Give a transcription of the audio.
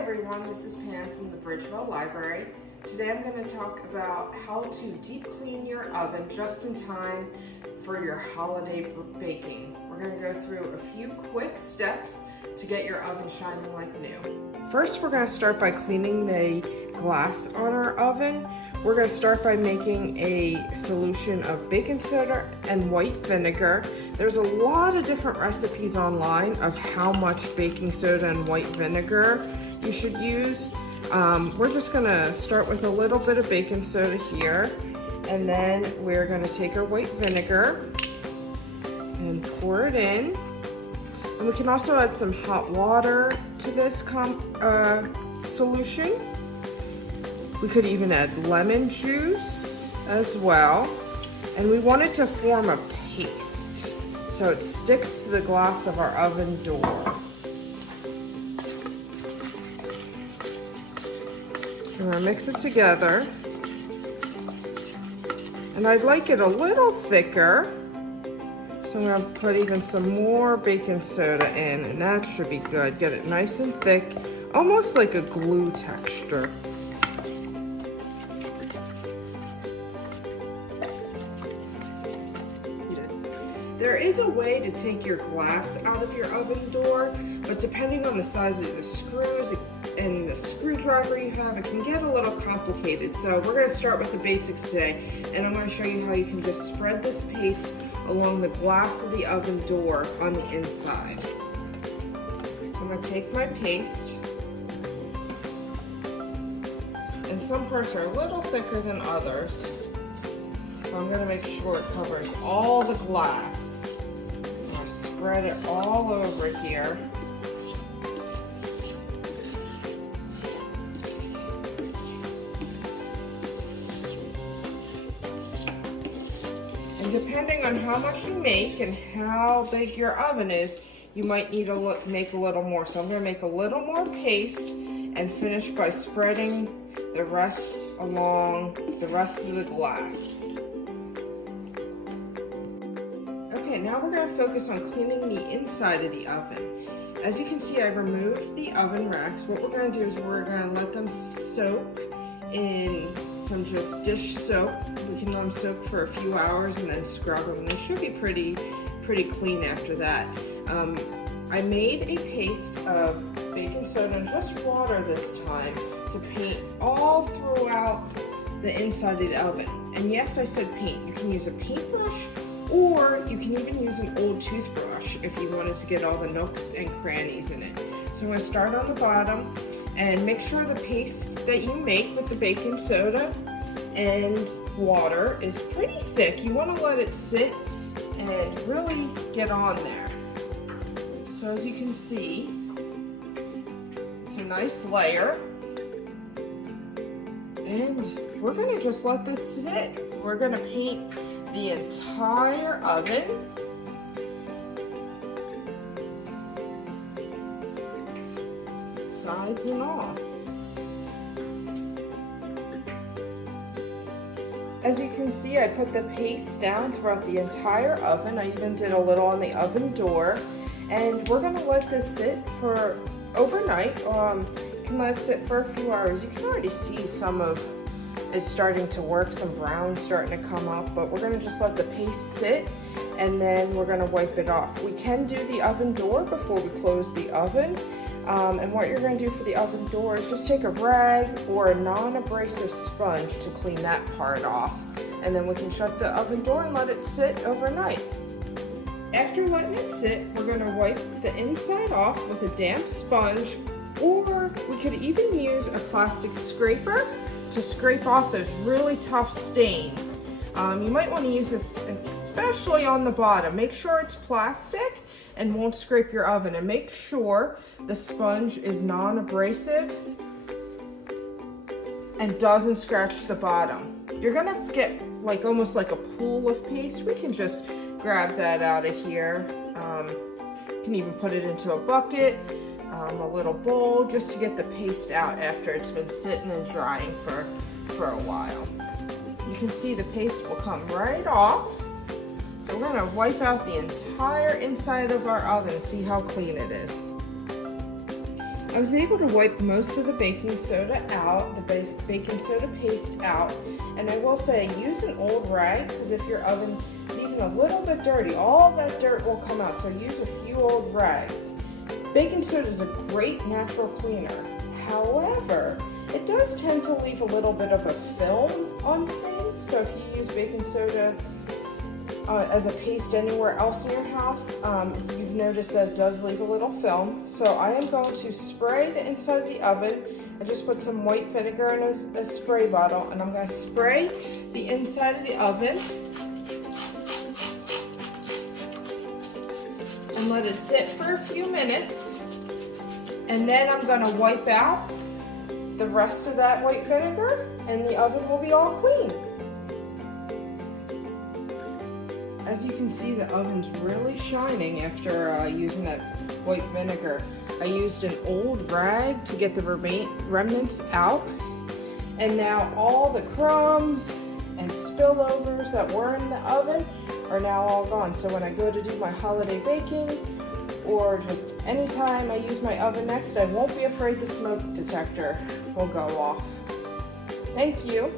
everyone, this is Pam from the Bridgeville Library. Today I'm going to talk about how to deep clean your oven just in time for your holiday baking. We're going to go through a few quick steps to get your oven shining like new. First, we're going to start by cleaning the glass on our oven. We're going to start by making a solution of baking soda and white vinegar. There's a lot of different recipes online of how much baking soda and white vinegar you should use. We're just going to start with a little bit of baking soda here, and then we're going to take our white vinegar and pour it in. And we can also add some hot water to this solution. We could even add lemon juice as well. And we want it to form a paste so it sticks to the glass of our oven door. So we're gonna mix it together. And I'd like it a little thicker. So I'm gonna put even some more baking soda in, and that should be good. Get it nice and thick, almost like a glue texture. There is a way to take your glass out of your oven door, but depending on the size of the screws and the screwdriver you have, it can get a little complicated. So we're going to start with the basics today, and I'm going to show you how you can just spread this paste along the glass of the oven door on the inside. So I'm going to take my paste, and some parts are a little thicker than others. So I'm going to make sure it covers all the glass. I'll spread it all over here. And depending on how much you make and how big your oven is, you might need to make a little more. So I'm going to make a little more paste and finish by spreading the rest along the rest of the glass. Okay, now we're going to focus on cleaning the inside of the oven. As you can see, I removed the oven racks. What we're going to do is we're going to let them soak in some just dish soap. We can let them soak for a few hours and then scrub them. They should be pretty clean after that. I made a paste of baking soda and just water this time to paint all throughout the inside of the oven. And yes, I said paint. You can use a paintbrush, or you can even use an old toothbrush if you wanted to get all the nooks and crannies in it. So I'm going to start on the bottom and make sure the paste that you make with the baking soda and water is pretty thick. You want to let it sit and really get on there. So as you can see, it's a nice layer. And we're going to just let this sit. We're going to paint the entire oven. Sides and all. As you can see, I put the paste down throughout the entire oven. I even did a little on the oven door. And we're going to let this sit for overnight. You can let it sit for a few hours. You can already see some of it's starting to work, some brown starting to come up, but we're going to just let the paste sit, and then we're going to wipe it off. We can do the oven door before we close the oven, and what you're going to do for the oven door is just take a rag or a non-abrasive sponge to clean that part off, and then we can shut the oven door and let it sit overnight. After letting it sit, we're going to wipe the inside off with a damp sponge, or we could even use a plastic scraper to scrape off those really tough stains. You might want to use this especially on the bottom. Make sure it's plastic and won't scrape your oven, and make sure the sponge is non-abrasive and doesn't scratch the bottom. You're gonna get almost like a pool of paste. We can just grab that out of here. You can even put it into a bucket, a little bowl, just to get the paste out after it's been sitting and drying for a while. You can see the paste will come right off. So we're going to wipe out the entire inside of our oven and see how clean it is. I was able to wipe most of the baking soda out, the baking soda paste out, and I will say use an old rag, because if your oven is even a little bit dirty, all that dirt will come out, so use a few old rags. Baking soda is a great natural cleaner. However, it does tend to leave a little bit of a film on things, so if you use baking soda as a paste anywhere else in your house, you've noticed that it does leave a little film. So I am going to spray the inside of the oven. I just put some white vinegar in a spray bottle, and I'm going to spray the inside of the oven and let it sit for a few minutes, and then I'm going to wipe out the rest of that white vinegar and the oven will be all clean. As you can see, the oven's really shining after using that white vinegar. I used an old rag to get the remnants out, and now all the crumbs and spillovers that were in the oven are now all gone. So when I go to do my holiday baking, or just anytime I use my oven next, I won't be afraid the smoke detector will go off. Thank you.